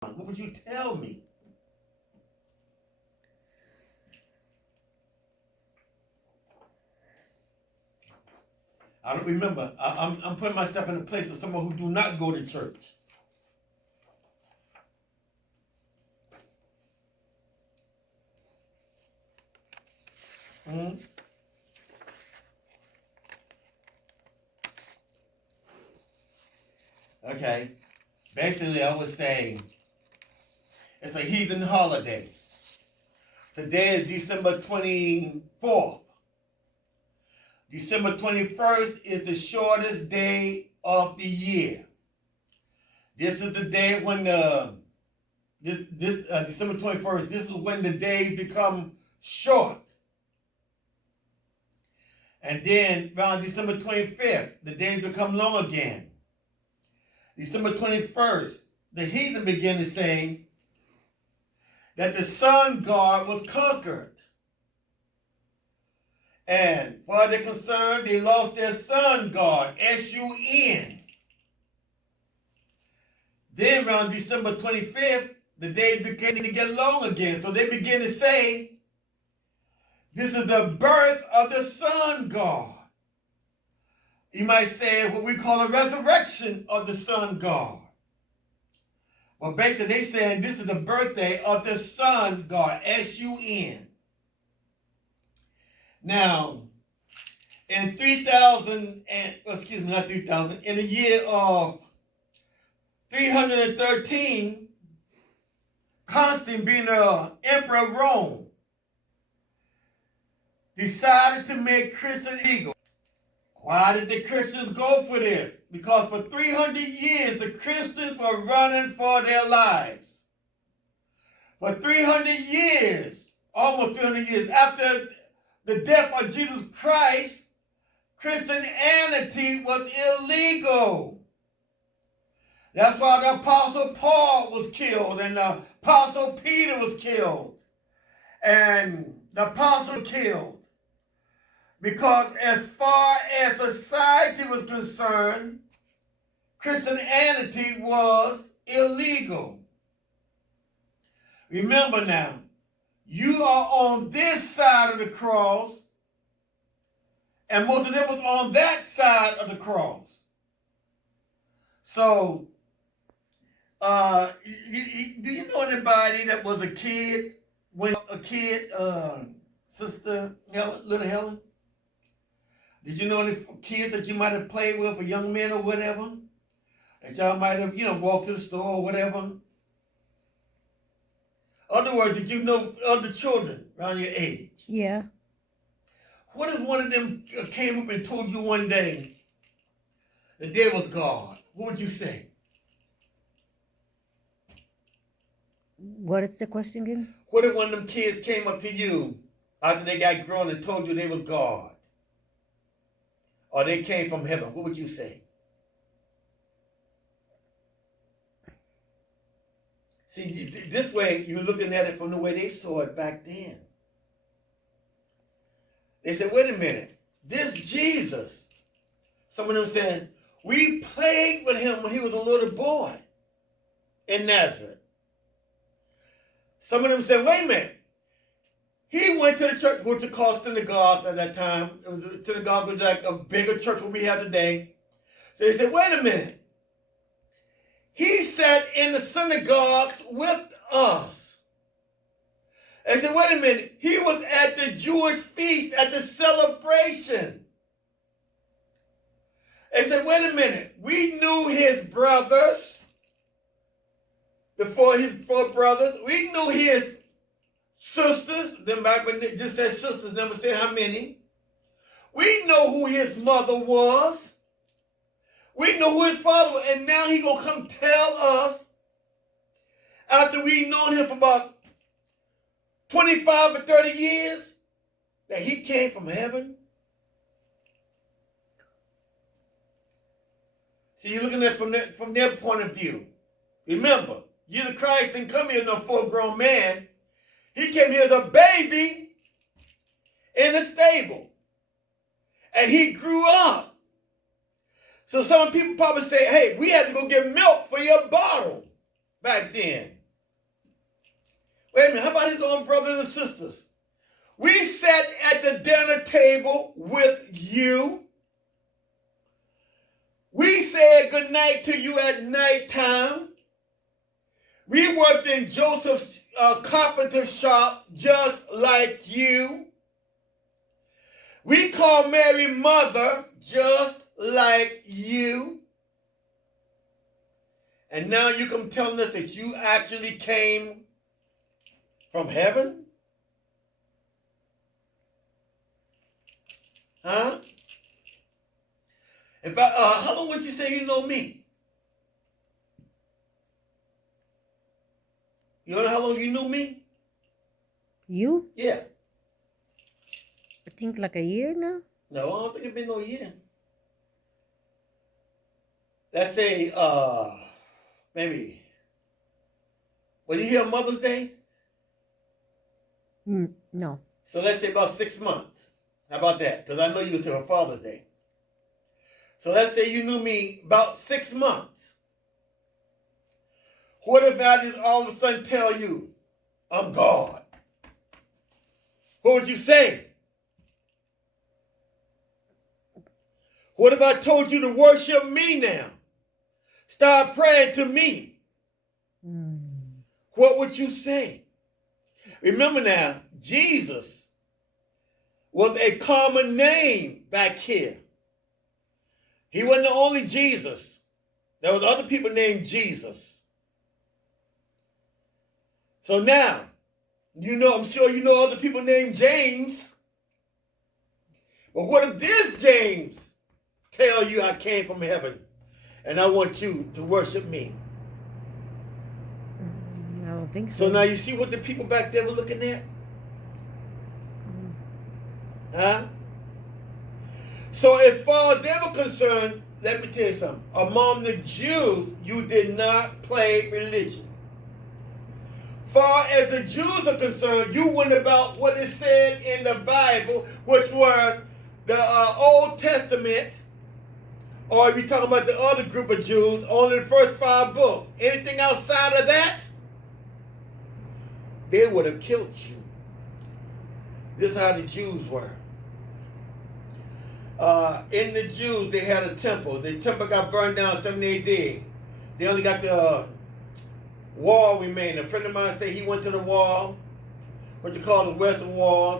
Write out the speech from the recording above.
What would you tell me? I don't remember. I'm putting myself in the place of someone who do not go to church. Okay. Basically, I was saying it's a heathen holiday. Today is December 24th. December 21st is the shortest day of the year. This is the day when December 21st, this is when the days become short. And then around December 25th, the days become long again. December 21st, the heathen began to say that the sun god was conquered. And for their concern, they lost their sun god, S-U-N. Then around December 25th, the days began to get long again. So they began to say, this is the birth of the sun god. You might say what we call a resurrection of the sun god. Well, basically they're saying this is the birthday of the sun god, S-U-N. Now, in in the year of 313, Constantine, being the emperor of Rome, decided to make Christian illegal. Why did the Christians go for this? Because for 300 years, the Christians were running for their lives. For 300 years, almost 300 years after the death of Jesus Christ, Christianity was illegal. That's why the Apostle Paul was killed, and the Apostle Peter was killed, and the Apostle killed. Because as far as society was concerned, Christianity was illegal. Remember now, you are on this side of the cross, and most of them was on that side of the cross. So, do you know anybody that was a kid, Sister Helen, little Helen? Did you know any kids that you might have played with, or young men or whatever? That y'all might have, walked to the store or whatever? In other words, did you know other children around your age? Yeah. What if one of them came up and told you one day that there was God? What would you say? What is the question again? What if one of them kids came up to you after they got grown and told you they was God? Or they came from heaven? What would you say? See, this way you're looking at it from the way they saw it back then. They said, wait a minute, this Jesus, some of them said, we played with him when he was a little boy in Nazareth. Some of them said, wait a minute, he went to the church, what they call synagogues at that time. It was a synagogue was like a bigger church what we have today. So they said, wait a minute, he sat in the synagogues with us. They said, wait a minute, he was at the Jewish feast, at the celebration. They said, wait a minute, we knew his brothers, his four brothers. We knew his sisters. Them back when they just said sisters, never said how many. We know who his mother was. We know who his father was. And now he gonna come tell us, after we've known him for about 25 or 30 years, that he came from heaven. See, you're looking at it from their point of view. Remember, Jesus Christ didn't come here as no full-grown man. He came here as a baby in a stable. And he grew up. So some people probably say, hey, we had to go get milk for your bottle. back then. Wait a minute, how about his own brothers and sisters? We sat at the dinner table with you. We said goodnight to you at nighttime. We worked in Joseph's carpenter shop just like you. We called Mary mother just like you. And now you come telling us that you actually came from heaven? Huh? How long would you say you know me? You know how long you knew me? You? Yeah. I think like a year now. No, I don't think it's been no year. Let's say, maybe. Were you here on Mother's Day? No. So let's say about 6 months. How about that? Because I know you was here on Father's Day. So let's say you knew me about 6 months. What if I just all of a sudden tell you, I'm God? What would you say? What if I told you to worship me now? Start praying to me. What would you say? Remember now, Jesus was a common name back here. He wasn't the only Jesus. There was other people named Jesus. So now, I'm sure you know other people named James. But what if this James tell you I came from heaven and I want you to worship me? I don't think so. So now you see what the people back there were looking at? Huh? So as far as they were concerned, let me tell you something. Among the Jews, you did not play religion. Far as the Jews are concerned, you went about what is said in the Bible, which were the Old Testament, or if you're talking about the other group of Jews, only the first 5 books. Anything outside of that, they would have killed you. This is how the Jews were. In the Jews, they had a temple. The temple got burned down in 70 AD. They only got the wall remaining. A friend of mine said he went to the wall, what you call the Western Wall.